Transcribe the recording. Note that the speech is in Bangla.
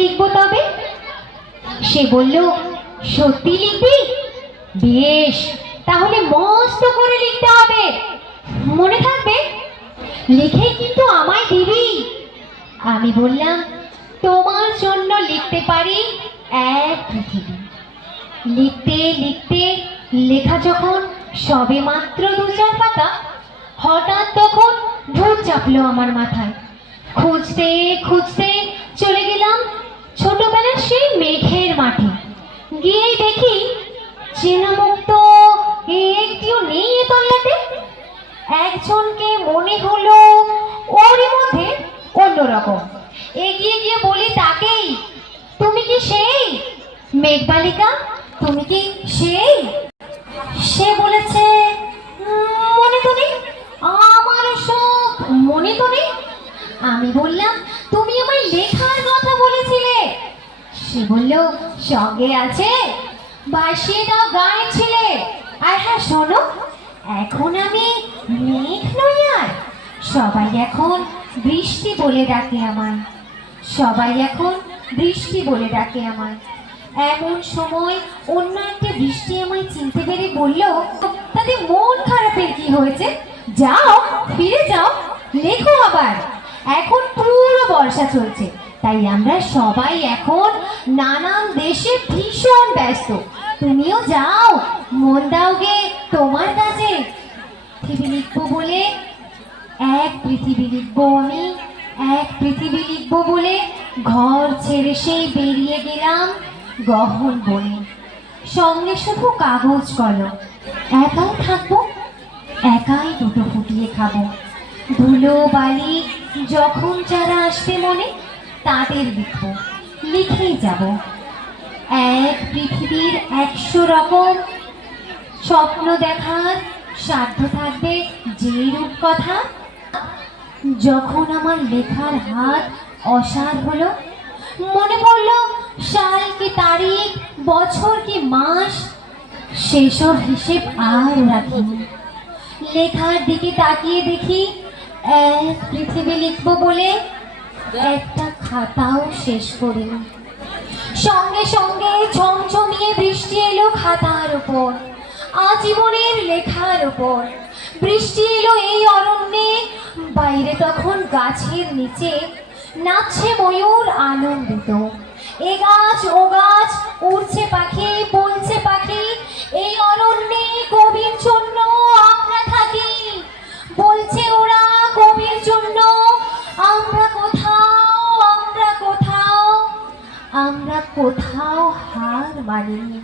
লিখব তবে? সে বলল, সত্যি লিখবি? বেশ, তাহলে মস্ত করে লিখতে হবে। মনে থাকবে? লিখে কিন্তু আমায় দিবি। আমি বললাম, তোমার জন্য লিখতে পারি এক পৃথিবী লিখতে লিখতে, লেখা যখন সবে মাত্র দু চার পাতা, হঠাৎ তখন ভূত চাপলো আমার মাথায়। খুঁজতে খুঁজতে চলে গেলাম ছোটবেলার সেই মেঘের মাঠে গিয়ে দেখি চেনামুক্ত একটিও নেই এ তল্লাতে একজনকে মনে হলো ওরই মধ্যে অন্যরকম। এগিয়ে গিয়ে বলি, তাকেই? তুমি কি সেই? মেঘবালিকা, তুমি কি সেই? সে বলেছে, মনে তো নেই। আমার সব মনে তো নেই। আমি বললাম, তুমি আমায় লেখার কথা বলেছিলে। সে বলল, সঙ্গে আছে। বাসিয়ে দাও গায়ে ছিলে। আর হ্যাঁ শোনো, এখন আমি মেঘ নই আর। সবাই এখন বৃষ্টি বলে ডাকে আমায়। সবাই এখন বৃষ্টি বলে ডাকে আমায়। এমন সময় অন্য একটা বৃষ্টি আমায় চিনতে পেরে বলল, তাতে মন খারাপের কি হয়েছে? যাও, ফিরে যাও, লেখো আবার। এখন পুরো বর্ষা চলছে। তাই আমরা সবাই এখন নানান দেশে ভীষণ ব্যস্ত। তুমিও যাও, মন দাও গে, তোমার কাজে পৃথিবী লিখব বলে, এক পৃথিবী লিখব আমি, এক পৃথিবী লিখব বলে, ঘর ছেড়ে সেই বেরিয়ে গেলাম গহন বনে। সঙ্গে শুধু কাগজ কলম। একাই থাকব, একাই দুটো ফুটিয়ে খাব। ধুলো বালি যখন যারা আসবে মনে তাদের লিখব। লিখেই যাব। এক পৃথিবীর একশো রকম স্বপ্ন দেখার সাধ্য থাকবে যে রূপ কথা। যখন আমার লেখার হাত অসার হলো, মনে পড়ল সাল কি তারিখ, বছর কি মাস, সেসব হিসেব আর রাখিনি। লেখার দিকে তাকিয়ে দেখি এক পৃথিবী লিখব বলে একটা খাতাও শেষ করিনি সঙ্গে সঙ্গে ঝমঝমিয়ে বৃষ্টি এলো খাতার উপর, আজীবনের লেখার উপর। বৃষ্টি এলো এই অরণ্যে, বাইরে তখন গাছের নিচে, নাচছে ময়ূর আনন্দিত। এ গাছ, ও গাছ, উড়ছে আমরা কোথাও হার মানিনি।